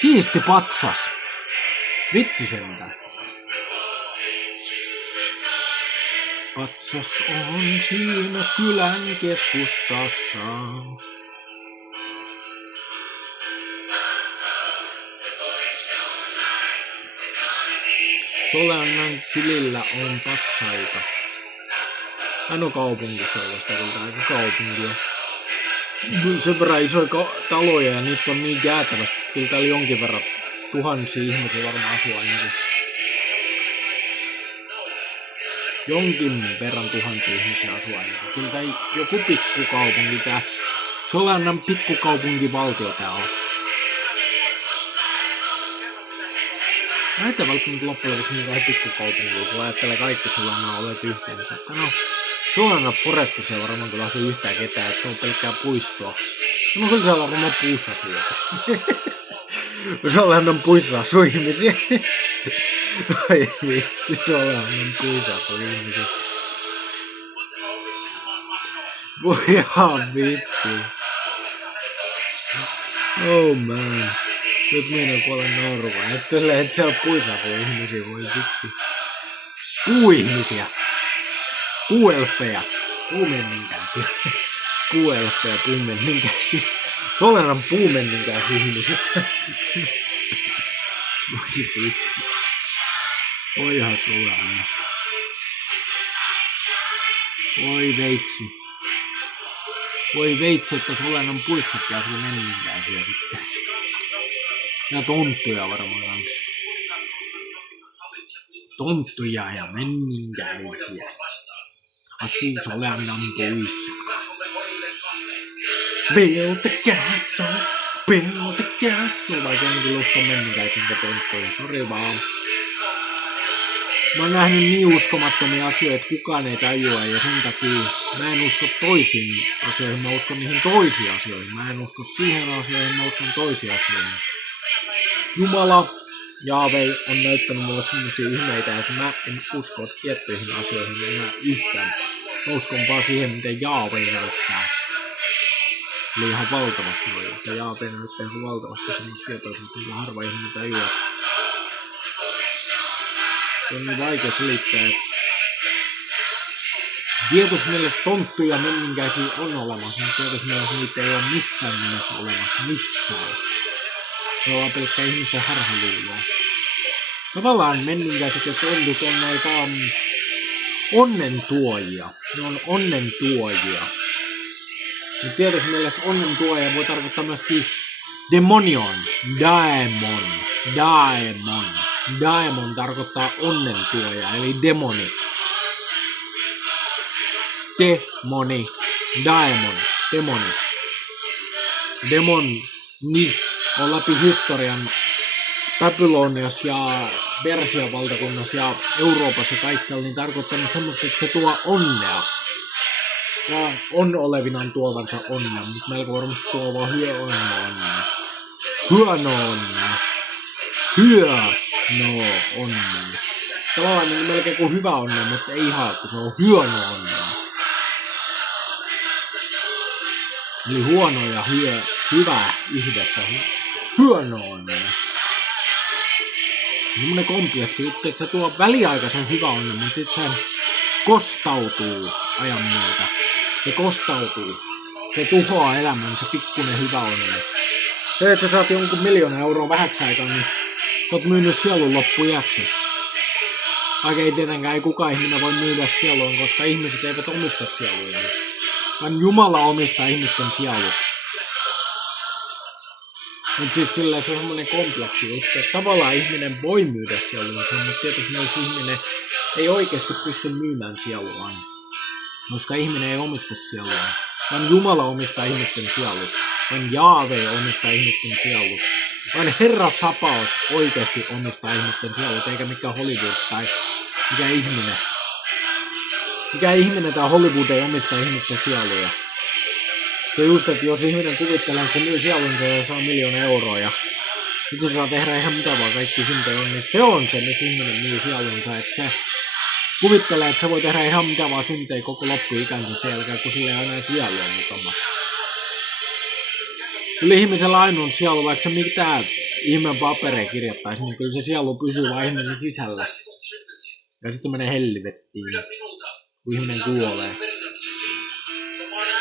Siisti patsas. Vitsi sentään. Patsas on siinä kylän keskustassa. Soleannan kylillä on patsaita. Aino kaupunki se on vasta kyllä aika kaupunki on. Sen verran isoja taloja ja niitä on niin jäätävästi, että kyllä täällä jonkin verran tuhansia ihmisiä varmaan asuu ainakin. Jonkin verran tuhansia ihmisiä asuu ainakin. Kyllä tää joku pikkukaupunki tää. Soleannan pikkukaupunkivaltio tää on. Näitä välttämättä loppujen lopuksi niin vähän pikkukaupunkia, kun ajattelee kaikki Soleannan olet yhteensä. Että no, Soleannan Forestissa ei varmaan kyllä asu yhtään ketään, että se on pelkkää puistoa. No kyllä siellä varmaan puussa asuu jotain. Soleannan puissa asuu ihmisiä. Ai vitsi, Soleannan puissa asuu ihmisiä. Voi ihan vitsi. Oh man. Jos meinaa kuolla naurua. Ajattelee, että siellä puissa asuu ihmisiä, voi vitsi. Puuihmisiä. Puuelfejä. Puumenninkäisiä. Puuelfejä, puumenninkäisiä. Soleannan puumenninkäisiä ihmiset. Voi vitsi. Voihan Soleannan. Voi veitsi. Voi veitsi, että Soleannan puissakin asuu menninkäisiä sitten. Ja tonttuja varmaan kanssa. Tonttuja ja menninkäisiä. Asuu Soleannan puissa. Build the castle, build the castle. Vaikka en kyllä usko menninkäisiin ja tonttuihin, sori vaan. Mä oon nähnyt niin uskomattomia asioita, että kukaan ei tajua ja sen takia mä en usko toisiin asioihin, mä uskon niihin toisiin asioihin. Mä en usko siihen asioihin, mä uskon toisiin asioihin. Jumala, Jaave on näyttänyt mulle sellaisia ihmeitä, että mä en usko tiettyihin asioihin enää yhtään. Mä uskon vaan siihen, miten Jaave näyttää. Eli ihan valtavasti oikeastaan. Jaave näyttää ihan valtavasti semmoista tietoisuutta, mitä harva ihminen tajuaa. Se on niin vaikea selittää, että tietoismielessä tonttuja menninkäisiä on olemassa, mutta tietoismielessä niitä ei ole missään nimessä olemassa missään. Ne on pelkkää ihmisten harhaluuloa. Tavallaan menninkäiset ja tontut on noita onnentuojia. Ne on onnentuojia. Mutta tietoismielessä onnentuoja voi tarkoittaa myöskin demonion, daemon, daemon. Daemon tarkoittaa onnentuoja, eli demoni. Demoni, daemon, demoni. Demoni on läpi historian Babyloniassa ja Persian valtakunnassa ja Euroopassa ja kaikkialla niin tarkoittanut semmoista, että se tuo onnea. Ja on olevinaan tuovansa onnea, mutta melko varmasti tuo vaan hyöno onnea. Hyöno onnea. Hyöno onnea. Tavallaan niin melkein kuin hyvä onnea, mutta ei ihan, kun se on hyöno onnea. Eli huono ja hyvä yhdessä. Hyöno onnea. Semmoinen kompleksi juttu, että se tuo väliaikaisen hyvä onnea, mutta sitten se kostautuu ajan myötä. Se kostautuu. Se tuhoaa elämän, se pikkuinen hyvä onnea. Ja että sä saat jonkun 1 000 000 euroa vähäksi aikaa, niin sä oot myynyt sielun loppujaksessa. Vaikka ei tietenkään ei kukaan ihminen voi myydä sieluun, koska ihmiset eivät omista sieluja. Vaan Jumala omistaa ihmisten sielut. Mutta siis sillä se on semmoinen kompleksi juttu, että tavallaan ihminen voi myydä sielunsa, mutta tietysti myös ihminen ei oikeasti pysty myymään sieluaan. Koska ihminen ei omista sieluaan. Vaan Jumala omistaa ihmisten sielut. Vaan Jaave omistaa ihmisten sielut. Vaan Herra Sabaoth oikeasti omistaa ihmisten sielut, eikä mikään Hollywood tai mikä ihminen. Mikä ihminen tai Hollywood ei omista ihmisten sieluja. Se just, että jos ihminen kuvittelee, että se myy sielunsa ja saa 1 000 000 euroa ja itse saa tehdä ihan mitä vaan kaikki syntoja on, niin se on se, missä ihminen myy sielunsa. Että se kuvittelee, että se voi tehdä ihan mitä vaan syntejä koko loppuikänsä sen jälkeen, kun sillä ei ole enää sielua mukamassa. Kyllä ihmisellä aina on sielu, vaikka se mitään ihmeen papereja kirjoittaisi, niin kyllä se sielu pysyy vaan ihmisen sisällä. Ja sitten se menee helvettiin, kun ihminen kuolee.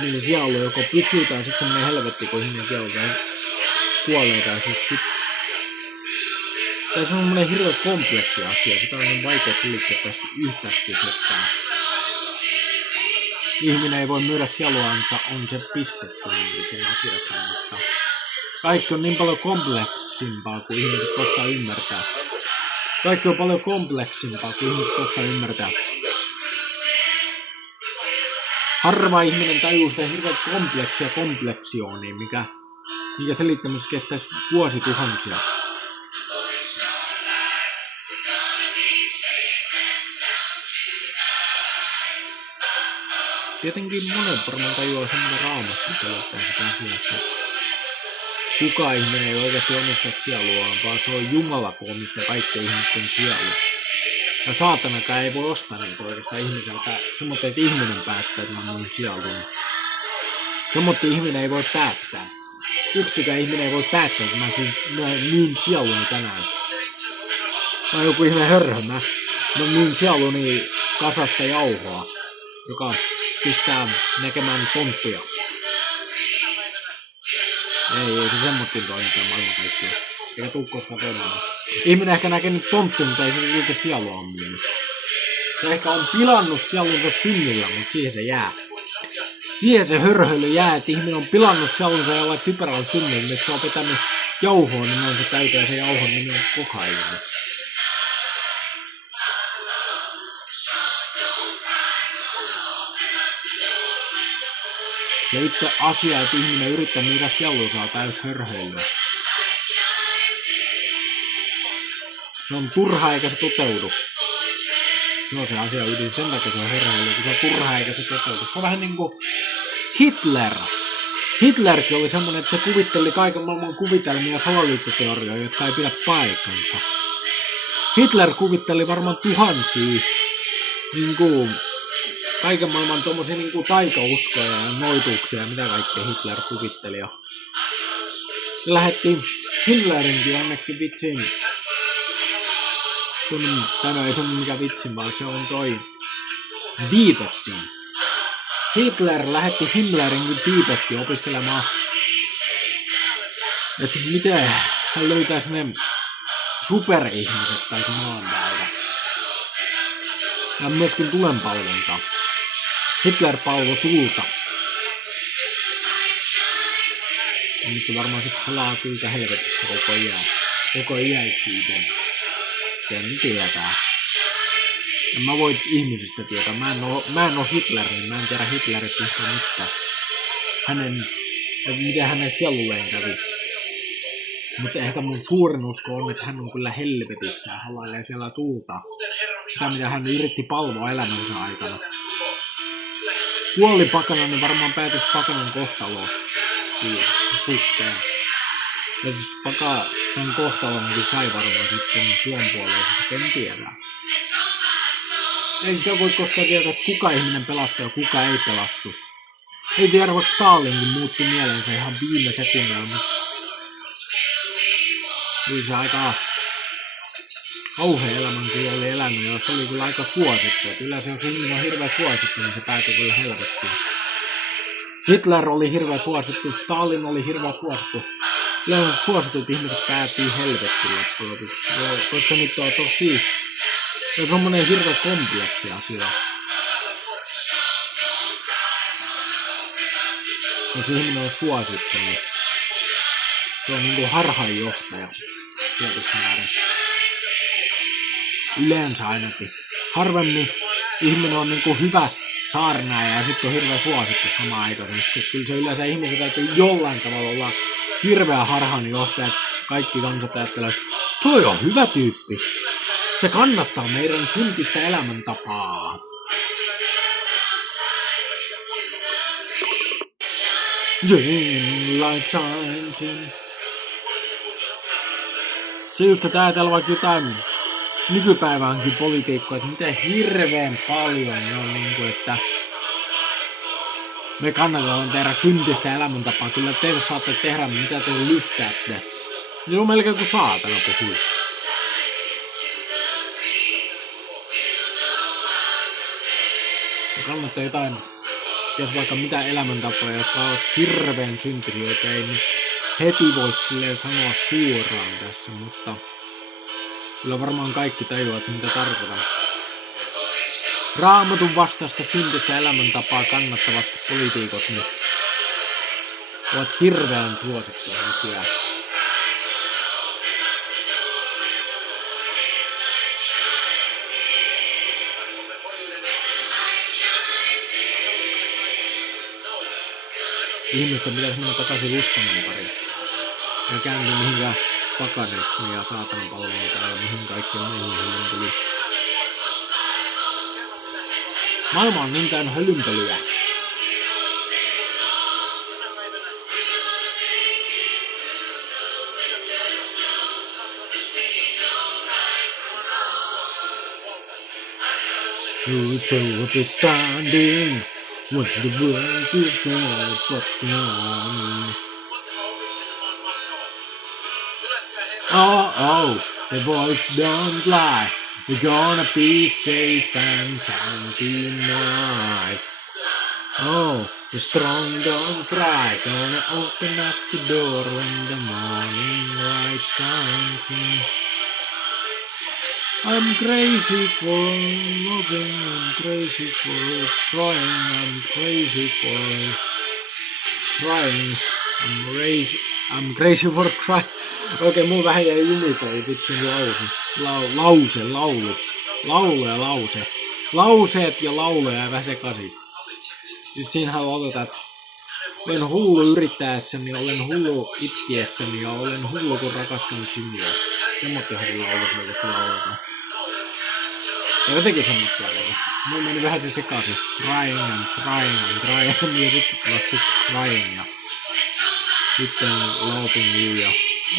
Niin se sielu joko pysyy tai sitten se menee helvettiin, kun ihminen kuolee. Tai siis sit... Tai se on semmonen hirveä kompleksi asia, sitä on niin vaikea selittää tässä yhtäkkisestään. Ihminen ei voi myydä sieluansa, on se piste kuitenkin siinä asiassa, mutta kaikki on niin paljon kompleksimpaa kuin ihmiset koskaan ymmärtää. Kaikki on paljon kompleksimpaa kuin ihmiset koskaan ymmärtää. Harva ihminen tajuu sitä hirveän kompleksia kompleksiooniin, mikä selittämisessä kestäisi vuosituhansia. Tietenkin monet varmaan tajuaa semmoinen Raamattu selittää sitä asiasta, että kukaan ihminen ei oikeasti omista sieluaan, vaan se on Jumala, kun omistaa kaikkien ihmisten sielut. Ja saatanakaan ei voi ostaa niitä oikeastaan ihmiseltä. Semmoinen, että ihminen päättää, että mä myyn sieluni. Semmoinen ihminen ei voi päättää. Yksikään ihminen ei voi päättää, että mä myyn sieluni tänään. Mä oon joku ihminen hörhö. Mä myyn sieluni kasasta jauhoa, joka pistää näkemään tonttuja. Ei se semmoittiin toimitaan maailmankaikkeus. Eikä tuu koskaan toimimaan. Ihminen ehkä näkee nyt tonttuja, mutta ei se silti sielua on myynyt. Se ehkä on pilannut sielunsa synnillä, mutta siihen se jää. Siihen se hörhöily jää, että ihminen on pilannut sielunsa jollain typerällä synnillä, missä se on vetänyt jauhoa, niin on se täyteen ja se jauhon nimi on kokaiini. Se itse asia, että ihminen yrittää myydä sielunsa, on täys hörhöilyä. Se on turha eikä se toteudu. Se on se asia ydin, sen takia se on hörhöilyä, kun se on turha eikä se toteudu. Se on vähän niin kuin Hitler. Hitlerkin oli semmoinen, että se kuvitteli kaiken maailman kuvitelmia salaliittoteorioita, jotka ei pidä paikkansa. Hitler kuvitteli varmaan tuhansia kaiken maailman tommosia taikauskoja ja noituuksia ja mitä kaikkea Hitler kuvitteli. Ja lähetti Himmlerinkin jonnekin vitsiin. Tämä ei se ole mikä vitsin, vaan se on toi Tiibettiin. Hitler lähetti Himmlerinkin Tiibettiin opiskelemaan, että miten hän löytäisi ne superihmiset tai maan päivä. Ja myöskin tulenpalvontaa. Hitler palvoi tulta. Ja nyt se varmaan sit halaa tulta helvetissä koko iäisyyden. En tietää. En mä voi ihmisistä tietää. Mä en oo Hitler, niin mä en tiedä Hitleristä yhtään mitään. Miten hänen sielulleen kävi. Mutta ehkä mun suurin usko on, että hän on kyllä helvetissä ja halailee siellä tulta. Sitä mitä hän yritti palvoa elämänsä aikana. Kuoli pakana, niin varmaan päätös pakanan kohtaloon suhteen. Ja siis pakanan kohtalonkin sai varmaan sitten tuon puoleisessa, en tiedä. Ei sitä voi koskaan tietää, että kuka ihminen pelastuu ja kuka ei pelastu. Ei tiedä, vaikka Stalinkin muutti mielensä ihan viime sekunnilla, mutta oli se aika kauhea elämän kyllä oli elänyt ja se oli kyllä aika suosittu. Et yleensä jos ihminen on hirveän suosittu, niin se päätyi kyllä helvettiin. Hitler oli hirveän suosittu, Stalin oli hirveän suosittu. Yleensä suositut ihmiset päätyy helvettiin loppujen lopuksi, koska niitä on tosi... Se on semmonen hirveän kompleksi asia. Jos ihminen on suosittu, niin se on niinku harhaanjohtaja tietysti määrin. Yleensä ainakin. Harvemmin ihminen on niinku hyvä saarnaaja ja sitten on hirveän suosittu samaan aikaisesti. Et kyllä se yleensä ihmisen täytyy jollain tavalla olla hirveä harhaanjohtaja. Kaikki kansat ajattelee, että toi on hyvä tyyppi. Se kannattaa meidän syntistä elämäntapaa. Se just, että ajatella vaikka jotain nykypäiväänkin politiikkoa, että miten hirveän paljon ne on niinku, että me kannatetaan tehdä syntistä elämäntapaa. Kyllä te saatte tehdä mitä te lystäätte. Niin on melkein kuin saatana puhuisi. Ja kannattaa jotain, jos vaikka mitä elämäntapoja, jotka ovat hirveän syntisiä, joita ei nyt heti voi silleen sanoa suoraan tässä, mutta kyllä varmaan kaikki tajuavat, mitä tarkoitan. Raamatun vastaista syntistä elämäntapaa kannattavat poliitikot niin ovat hirveän suosittuja nykyään. Ihmisten pitäisi mennä takaisin uskonnon pariin. Ja kääntyä mihinkään pakanismia ja saatanan palvontaa ja mihin kaikkeen muuhun hölynpelyyn. Maailma on niin täynnä hölynpelyä. Who's still up standing when the world is all but gone? Oh, the voice don't lie. We're gonna be safe and sound tonight. Oh, the strong don't cry. Gonna open up the door when the morning light shines in. I'm crazy for loving, I'm crazy for trying, I'm crazy for trying, I'm crazy for crying. Okei, mun vähän jäi jumitoi vitsin laulu ja lause. Lauseet ja lauluja ja vähän sekaisin. Siis siinähän otetaan, että olen hullu yrittäessäni, olen hullu itkiessäni ja olen hullu kun rakastan sinua. Semmoittehan se laulussa oikeasti lauletaan. Ja jotenkin semmoittia ainakin. Mulla meni vähän se sekaisin. Trying ja sitten vasta crying ja sitten loving you ja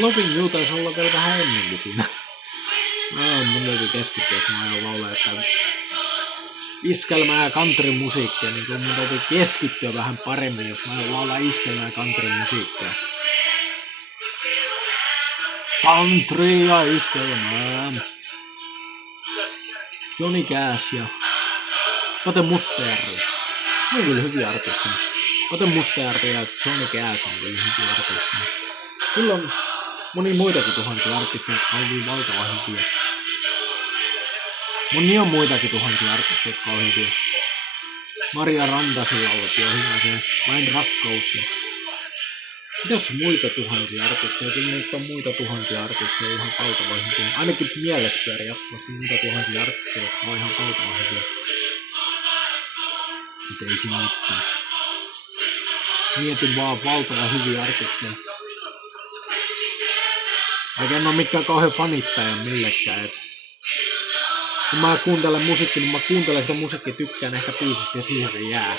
loving you taisi olla vielä vähän ennenkin siinä. Mun täytyy keskittyä, jos mä aion laulaa, että iskelmää ja country-musiikkia, niin kyllä mun täytyy keskittyä vähän paremmin, jos mä aion laulaa iskelmää ja country-musiikkia. Country ja iskelmää. Johnny Cash ja Pate Mustajärvi. Ne on kyllä hyviä artisteja. Pate Mustajärvi ja Johnny Cash on kyllä hyviä artisteja. Kyllä on monia muitakin tuhansia artisteja, jotka on kyllä valtavan hyviä. Monia muitakin tuhansia artisteja, jotka on hyviä. Maria Rantasilla on hyvä se Vain rakkaus. Mitäs muita tuhansia artisteja? Kyllä niitä on muita tuhansia artisteja ihan valtavan hyviä. Ainakin mielessä pyörii jatkuvasti muita tuhansia artisteja, jotka on ihan valtavan hyviä. Et ei siinä mitään. Mietin vaan valtavan hyviä artisteja. Eikä en oo mikään kauhean fanittaja millekään. Et kun mä kuuntelen musiikkia, niin mä kuuntelen sitä musiikkia, tykkään ehkä biisistä ja siihen se jää.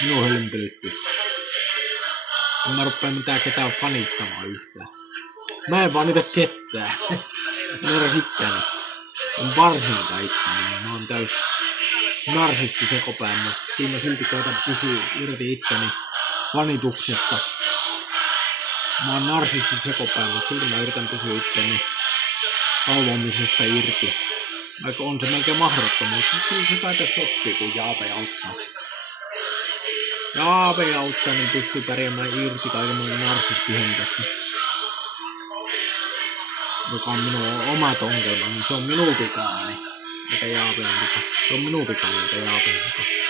Minun hölynpelyt pyssy. En mä rupea mitään ketään fanittamaan yhtään. Mä en vanita ketään. En edes itteeni. En varsinkaan itteeni. Mä oon täys narsisti sekopää, mutta kyllä mä silti koitan pysyä irti itteni vanituksesta. Mä oon narsisti sekopää, mutta silti mä yritän pysyä itteni palvomisesta irti. Vaikka on se melkein mahdottomuus, mutta kyllä se kai tästä oppii, kun Jaape auttaa. Jaape auttaa, niin pystyy pärjäämään irti kaiken mun narsistihöntästä. Joka on minun omat ongelmani, niin se on minun vikaani, eikä Jaapeen vika. Se on minun vikaani, eikä Jaapeen vika.